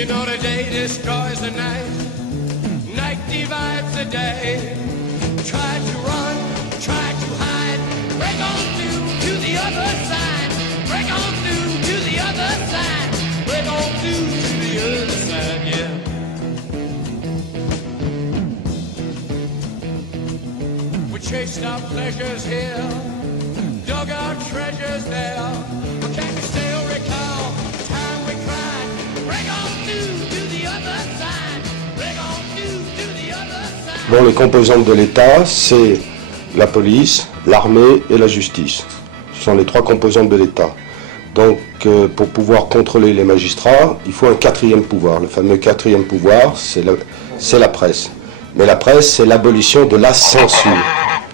You know the day destroys the night, night divides the day. Try to run, try to hide, break on through to the other side. Break on through to the other side. Break on through to the other side, yeah. We chased our pleasures here, dug our treasures there. But can you still recall the time we cried? Break on through to the other side. Break on through to the other side. Bon, les composantes de l'État, c'est la police, l'armée et la justice. Ce sont les trois composantes de l'État. Donc, pour pouvoir contrôler les magistrats, il faut un quatrième pouvoir. Le fameux quatrième pouvoir, c'est la presse. Mais la presse, c'est l'abolition de la censure.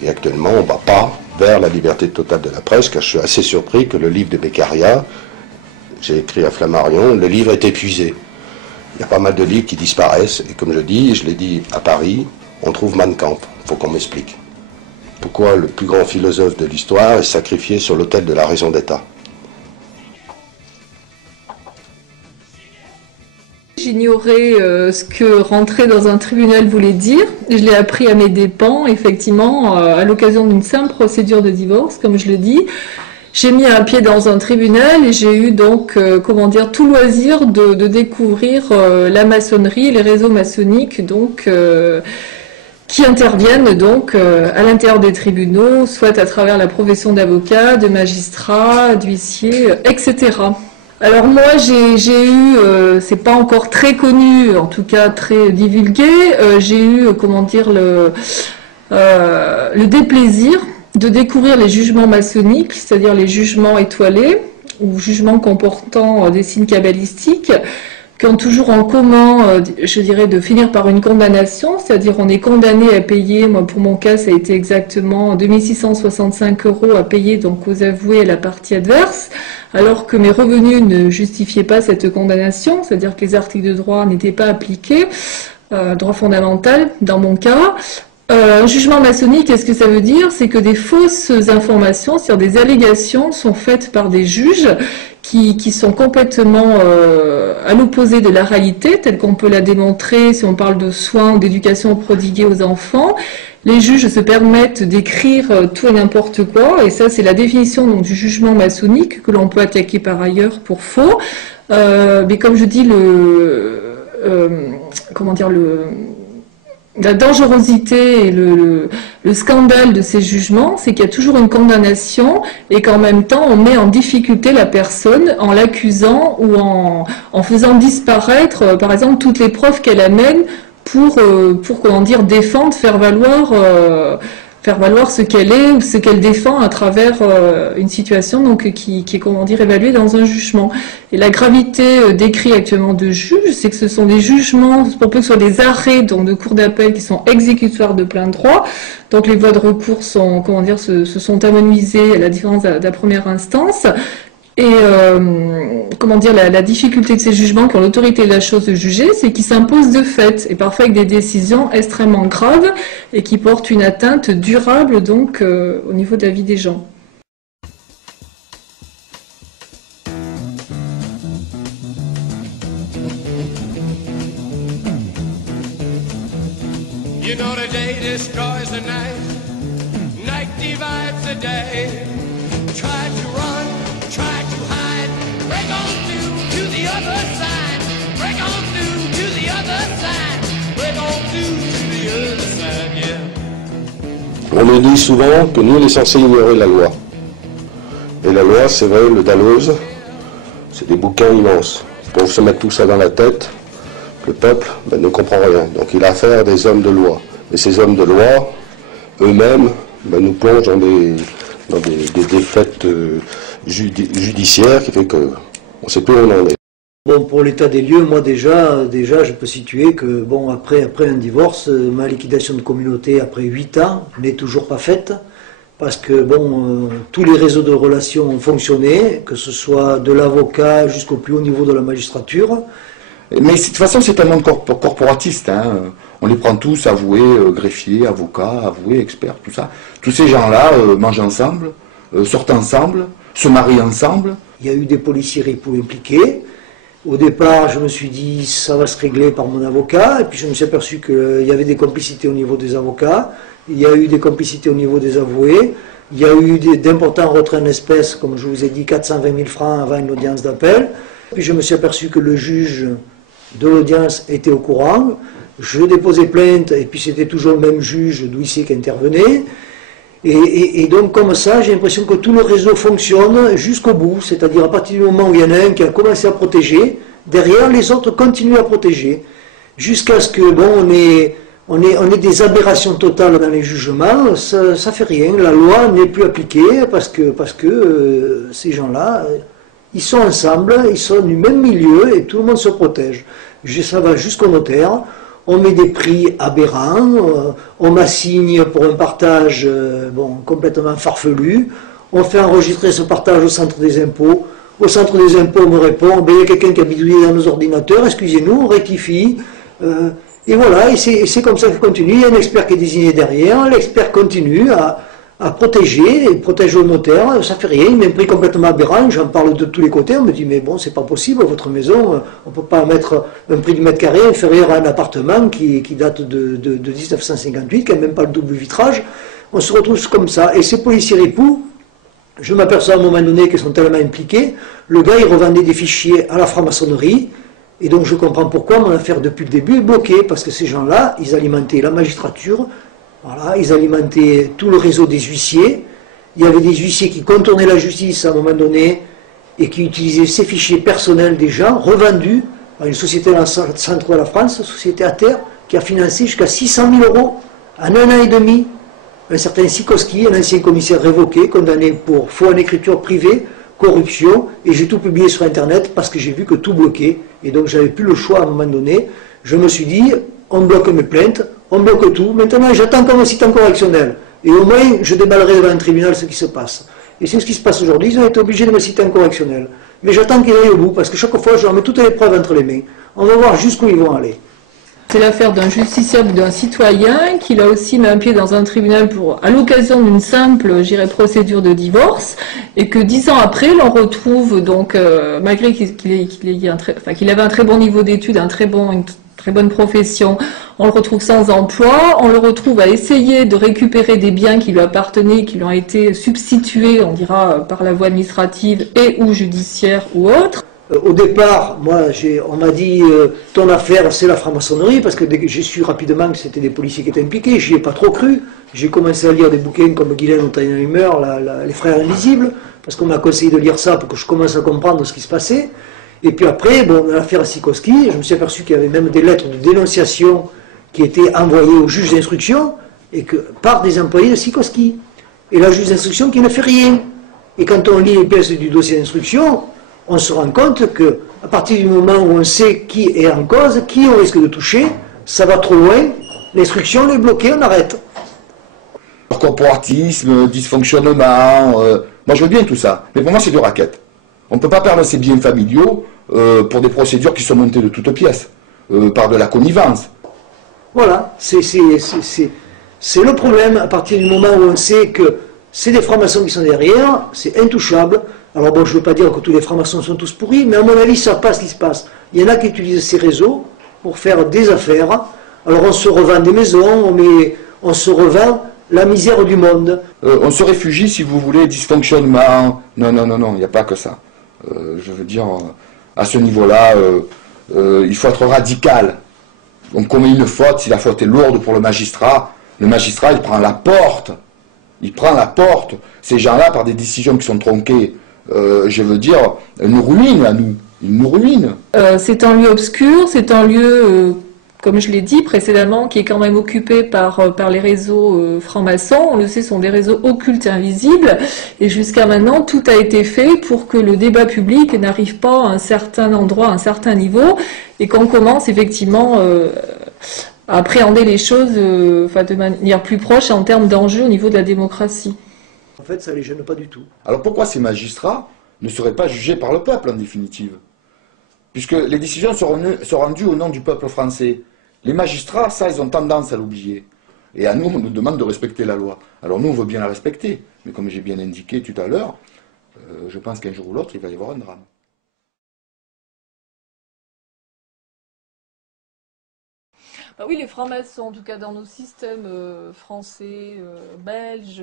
Et actuellement, on ne va pas vers la liberté totale de la presse, car je suis assez surpris que le livre de Beccaria, j'ai écrit à Flammarion, le livre est épuisé. Il y a pas mal de livres qui disparaissent, et comme je dis, je l'ai dit à Paris, on trouve Mein Kampf. Il faut qu'on m'explique. Pourquoi le plus grand philosophe de l'histoire est sacrifié sur l'autel de la raison d'État? J'ignorais ce que rentrer dans un tribunal voulait dire. Je l'ai appris à mes dépens, effectivement, à l'occasion d'une simple procédure de divorce, comme je le dis. J'ai mis un pied dans un tribunal et j'ai eu donc, comment dire, tout loisir de découvrir la maçonnerie, les réseaux maçonniques, donc, qui interviennent donc à l'intérieur des tribunaux, soit à travers la profession d'avocat, de magistrat, d'huissier, etc. Alors moi j'ai eu, c'est pas encore très connu, en tout cas très divulgué, j'ai eu, comment dire, le déplaisir de découvrir les jugements maçonniques, c'est-à-dire les jugements étoilés, ou jugements comportant des signes cabalistiques, qui ont toujours en commun, je dirais, de finir par une condamnation, c'est-à-dire on est condamné à payer, moi pour mon cas ça a été exactement 2665 € à payer donc aux avoués et à la partie adverse, alors que mes revenus ne justifiaient pas cette condamnation, c'est-à-dire que les articles de droit n'étaient pas appliqués, droit fondamental dans mon cas. Un jugement maçonnique, qu'est-ce que ça veut dire? C'est que des fausses informations, c'est-à-dire des allégations, sont faites par des juges qui sont complètement à l'opposé de la réalité, telle qu'on peut la démontrer si on parle de soins ou d'éducation prodiguée aux enfants. Les juges se permettent d'écrire tout et n'importe quoi, et ça c'est la définition donc, du jugement maçonnique que l'on peut attaquer par ailleurs pour faux. Mais comme je dis, comment dire, la dangerosité et le scandale de ces jugements, c'est qu'il y a toujours une condamnation et qu'en même temps on met en difficulté la personne en l'accusant ou en faisant disparaître, par exemple, toutes les preuves qu'elle amène pour comment dire, défendre, faire valoir ce qu'elle est ou ce qu'elle défend à travers une situation donc qui est, comment dire, évaluée dans un jugement. Et la gravité décrite actuellement de juges, c'est que ce sont des jugements, pour peu que ce soit des arrêts donc de cour d'appel qui sont exécutoires de plein droit. Donc les voies de recours sont, comment dire, se sont amenuisées à la différence de la première instance. Et comment dire, la difficulté de ces jugements qui ont l'autorité de la chose de juger, c'est qu'ils s'imposent de fait, et parfois avec des décisions extrêmement graves et qui portent une atteinte durable donc au niveau de la vie des gens. You know the day destroys the night, night divides the day. Try to run, try to hide, break on through to the other side, break on through to the other side, break on through to the other side, yeah. On me dit souvent que nous, on est censé ignorer la loi. Et la loi, c'est vrai, le Dalloz, c'est des bouquins immenses. Pour se mettre tout ça dans la tête, le peuple ne comprend rien. Donc il a affaire à des hommes de loi. Et ces hommes de loi, eux-mêmes, nous plongent dans des défaites judiciaires qui fait qu'on ne sait plus où on en est. Bon, pour l'état des lieux, moi déjà, je peux situer que, bon, après un divorce, ma liquidation de communauté après 8 ans n'est toujours pas faite, parce que, bon, tous les réseaux de relations ont fonctionné, que ce soit de l'avocat jusqu'au plus haut niveau de la magistrature. Mais de toute façon, c'est un monde corporatiste, hein. On les prend tous, avoués, greffiers, avocats, avoués, experts, tout ça. Tous ces gens-là mangent ensemble, sortent ensemble, se marient ensemble. Il y a eu des policiers ripoux impliqués. Au départ, je me suis dit, ça va se régler par mon avocat, et puis je me suis aperçu qu'il y avait des complicités au niveau des avocats, il y a eu des complicités au niveau des avoués, il y a eu d'importants retraits en espèces, comme je vous ai dit, 420 000 francs avant une audience d'appel. Puis je me suis aperçu que le juge de l'audience était au courant. Je déposais plainte, et puis c'était toujours le même juge d'huissier qui intervenait. Et donc comme ça, j'ai l'impression que tout le réseau fonctionne jusqu'au bout, c'est-à-dire à partir du moment où il y en a un qui a commencé à protéger, derrière les autres continuent à protéger, jusqu'à ce que, bon, on est des aberrations totales dans les jugements, ça fait rien, la loi n'est plus appliquée parce que ces gens-là, ils sont ensemble, ils sont du même milieu et tout le monde se protège. Ça va jusqu'au notaire, on met des prix aberrants, on m'assigne pour un partage complètement farfelu, on fait enregistrer ce partage au centre des impôts. Au centre des impôts, on me répond, il y a quelqu'un qui a bidouillé dans nos ordinateurs, excusez-nous, on rectifie. Et voilà, et c'est comme ça que continue. Il y a un expert qui est désigné derrière, l'expert continue à protéger, et protège le notaire, ça fait rien, il m'a pris complètement aberrant, j'en parle de tous les côtés, on me dit mais bon c'est pas possible, votre maison, on ne peut pas mettre un prix du mètre carré inférieur à un appartement qui date de 1958, qui n'a même pas le double vitrage, on se retrouve comme ça, et ces policiers ripoux, je m'aperçois à un moment donné qu'ils sont tellement impliqués, le gars il revendait des fichiers à la franc-maçonnerie, et donc je comprends pourquoi mon affaire depuis le début est bloquée, parce que ces gens-là, ils alimentaient la magistrature. Voilà, ils alimentaient tout le réseau des huissiers. Il y avait des huissiers qui contournaient la justice à un moment donné et qui utilisaient ces fichiers personnels des gens, revendus à une société dans le centre de la France, société à terre, qui a financé jusqu'à 600 000 € en 1 an et demi. Un certain Sikoski, un ancien commissaire révoqué, condamné pour faux en écriture privée, corruption, et j'ai tout publié sur Internet parce que j'ai vu que tout bloquait. Et donc j'avais plus le choix à un moment donné. Je me suis dit, on bloque mes plaintes, on bloque tout. Maintenant, j'attends comme un sit-in correctionnel. Et au moins, je déballerai devant un tribunal ce qui se passe. Et c'est ce qui se passe aujourd'hui. Ils ont été obligés de me citer un correctionnel. Mais j'attends qu'ils aillent au bout, parce que chaque fois, je leur mets toutes les preuves entre les mains. On va voir jusqu'où ils vont aller. C'est l'affaire d'un justiciable ou d'un citoyen qui a aussi mis un pied dans un tribunal à l'occasion d'une simple, procédure de divorce, et que 10 ans après, l'on retrouve donc, malgré qu'il avait un très bon niveau d'études, une très bonne profession, on le retrouve sans emploi, on le retrouve à essayer de récupérer des biens qui lui appartenaient, qui lui ont été substitués, on dira, par la voie administrative et ou judiciaire ou autre. Au départ, moi, on m'a dit ton affaire, c'est la franc-maçonnerie, parce que j'ai su rapidement que c'était des policiers qui étaient impliqués. J'y ai pas trop cru. J'ai commencé à lire des bouquins comme Guylaine Ottenheimer, les Frères Invisibles, parce qu'on m'a conseillé de lire ça pour que je commence à comprendre ce qui se passait. Et puis après, bon, l'affaire Sikoski, je me suis aperçu qu'il y avait même des lettres de dénonciation qui étaient envoyées au juge d'instruction et par des employés de Sikoski. Et la juge d'instruction qui ne fait rien. Et quand on lit les pièces du dossier d'instruction, on se rend compte qu'à partir du moment où on sait qui est en cause, qui on risque de toucher, ça va trop loin, l'instruction est bloquée, on arrête. Corporatisme, dysfonctionnement, moi je veux bien tout ça, mais pour moi c'est du racket. On ne peut pas perdre ses biens familiaux pour des procédures qui sont montées de toutes pièces, par de la connivence. Voilà, c'est le problème à partir du moment où on sait que c'est des francs-maçons qui sont derrière, c'est intouchable. Alors bon, je ne veux pas dire que tous les francs-maçons sont tous pourris, mais à mon avis, ça passe ce qui se passe. Il y en a qui utilisent ces réseaux pour faire des affaires. Alors on se revend des maisons, on se revend la misère du monde. On se réfugie, si vous voulez, dysfonctionnement. Non, non, non, non, il n'y a pas que ça. Je veux dire, à ce niveau-là, il faut être radical. On commet une faute, si la faute est lourde pour le magistrat, il prend la porte. Il prend la porte. Ces gens-là, par des décisions qui sont tronquées, je veux dire, nous ruinent à nous. Ils nous ruinent. C'est un lieu obscur, c'est un lieu, comme je l'ai dit précédemment, qui est quand même occupé par les réseaux francs-maçons. On le sait, ce sont des réseaux occultes et invisibles. Et jusqu'à maintenant, tout a été fait pour que le débat public n'arrive pas à un certain endroit, à un certain niveau, et qu'on commence effectivement à appréhender les choses de manière plus proche en termes d'enjeux au niveau de la démocratie. En fait, ça ne les gêne pas du tout. Alors pourquoi ces magistrats ne seraient pas jugés par le peuple en définitive? Puisque les décisions sont rendues au nom du peuple français. Les magistrats, ça, ils ont tendance à l'oublier. Et à nous, on nous demande de respecter la loi. Alors nous, on veut bien la respecter. Mais comme j'ai bien indiqué tout à l'heure, je pense qu'un jour ou l'autre, il va y avoir un drame. Oui, les francs-maçons, en tout cas dans nos systèmes français, belges,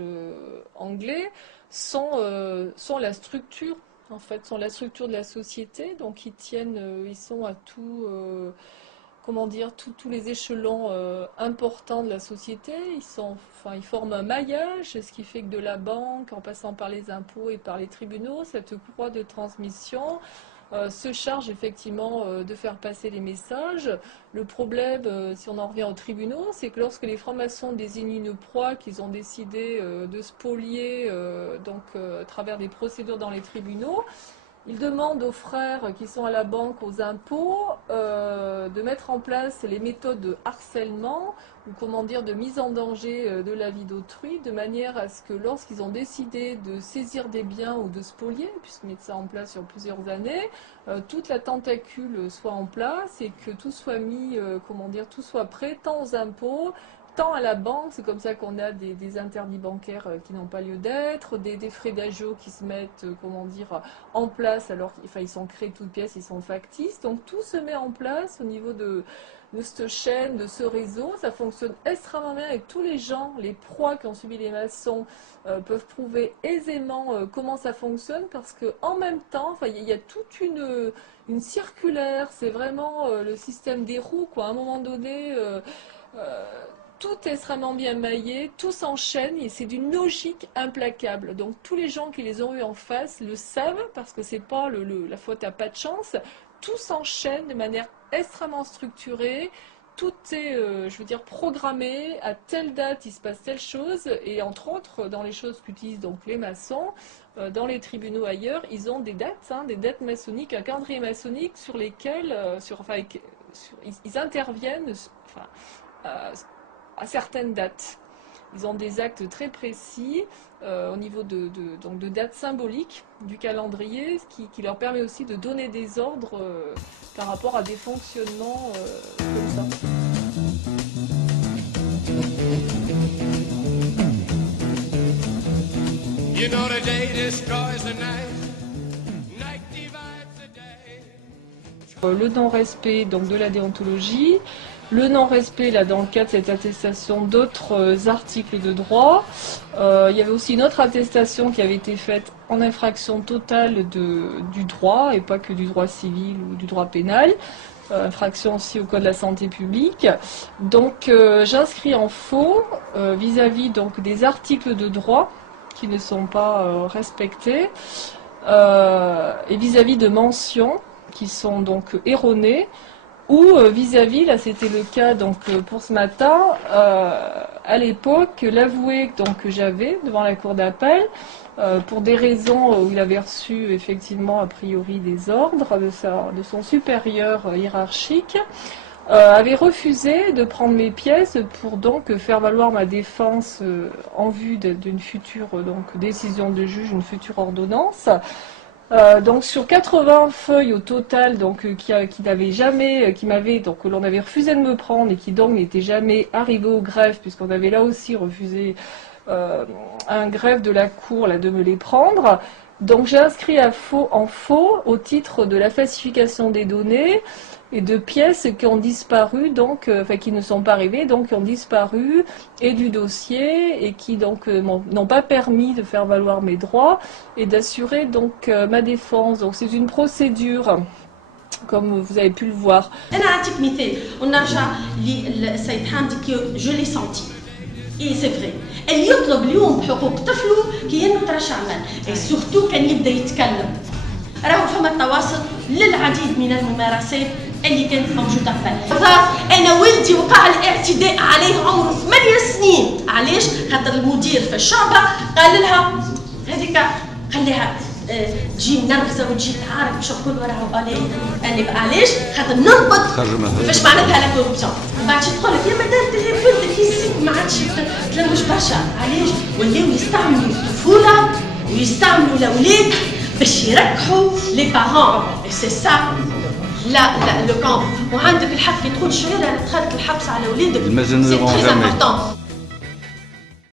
anglais, sont la structure, en fait, sont la structure de la société. Donc ils sont à tout, comment dire, tous les échelons importants de la société. Ils forment un maillage, ce qui fait que de la banque, en passant par les impôts et par les tribunaux, cette courroie de transmission se charge effectivement de faire passer les messages. Le problème, si on en revient aux tribunaux, c'est que lorsque les francs-maçons désignent une proie qu'ils ont décidé de spolier à travers des procédures dans les tribunaux, ils demandent aux frères qui sont à la banque, aux impôts, de mettre en place les méthodes de harcèlement ou comment dire de mise en danger de la vie d'autrui, de manière à ce que lorsqu'ils ont décidé de saisir des biens ou de spolier, puisqu'ils mettent ça en place sur plusieurs années, toute la tentacule soit en place et que tout soit mis, tout soit prêt tant aux impôts, tant à la banque. C'est comme ça qu'on a des interdits bancaires qui n'ont pas lieu d'être, des frais d'agio qui se mettent, en place alors qu'ils sont créés toutes pièces, ils sont factices. Donc tout se met en place au niveau de cette chaîne, de ce réseau. Ça fonctionne extrêmement bien et tous les gens, les proies qui ont subi les maçons, peuvent prouver aisément comment ça fonctionne parce qu'en même temps, il y a toute une circulaire. C'est vraiment le système des roues, quoi. À un moment donné, tout est extrêmement bien maillé, tout s'enchaîne et c'est d'une logique implacable. Donc tous les gens qui les ont eu en face le savent parce que c'est pas la faute à pas de chance. Tout s'enchaîne de manière extrêmement structurée. Tout est, programmé. À telle date, il se passe telle chose. Et entre autres, dans les choses qu'utilisent donc les maçons, dans les tribunaux ailleurs, ils ont des dates maçonniques, un calendrier maçonnique sur lesquels, ils interviennent. À certaines dates. Ils ont des actes très précis au niveau de dates symboliques du calendrier, ce qui leur permet aussi de donner des ordres par rapport à des fonctionnements comme ça. You know the day destroys the night. Night divides the day. Le non-respect donc de la déontologie, le non-respect, là, dans le cadre de cette attestation, d'autres articles de droit. Il y avait aussi une autre attestation qui avait été faite en infraction totale du droit, et pas que du droit civil ou du droit pénal. Infraction aussi au Code de la santé publique. Donc, j'inscris en faux vis-à-vis donc des articles de droit qui ne sont pas respectés, et vis-à-vis de mentions qui sont donc erronées, ou vis-à-vis, là c'était le cas donc pour ce matin, à l'époque, l'avoué que j'avais devant la cour d'appel, pour des raisons où il avait reçu effectivement a priori des ordres de son supérieur hiérarchique, avait refusé de prendre mes pièces pour donc faire valoir ma défense en vue d'une future décision de juge, une future ordonnance. Donc sur 80 feuilles au total, que l'on avait refusé de me prendre et qui donc n'étaient jamais arrivées au greffe, puisqu'on avait là aussi refusé un greffe de la cour de me les prendre. Donc j'ai inscrit en faux au titre de la falsification des données et de pièces qui ont disparu, qui ne sont pas arrivées, donc qui ont disparu, et du dossier, et qui n'ont pas permis de faire valoir mes droits et d'assurer ma défense. Donc c'est une procédure, comme vous avez pu le voir. Je l'ai senti. Et c'est vrai. اللي يطلب اليوم بحقوق طفله كأنه ترشح عمل، et surtout كان يبدا يتكلم. راهو فما تواصل للعديد من الممارسات اللي كانت موجوده قبل. انا ولدي وقع الاعتداء عليه عمره 8 سنين، علاش؟ خاطر المدير في الشعبه قال لها هذيك خليها تجي منرفزه وتجي تعارك باش تقول راهو انا علاش؟ خاطر نربط كيفاش معناتها لا كوربسيون. بعد تقول لك يا ما دارت لها ولدك يسيب ما عادش تلمش برشا، علاش؟ ولاو يستعملوا الطفوله ويستعملوا الاولاد باش يركحوا لي بارون، سي سا لا لو كون. وعندك الحق كي تقول شويه دخلت الحبس على ولادك، سي تري امبورطون.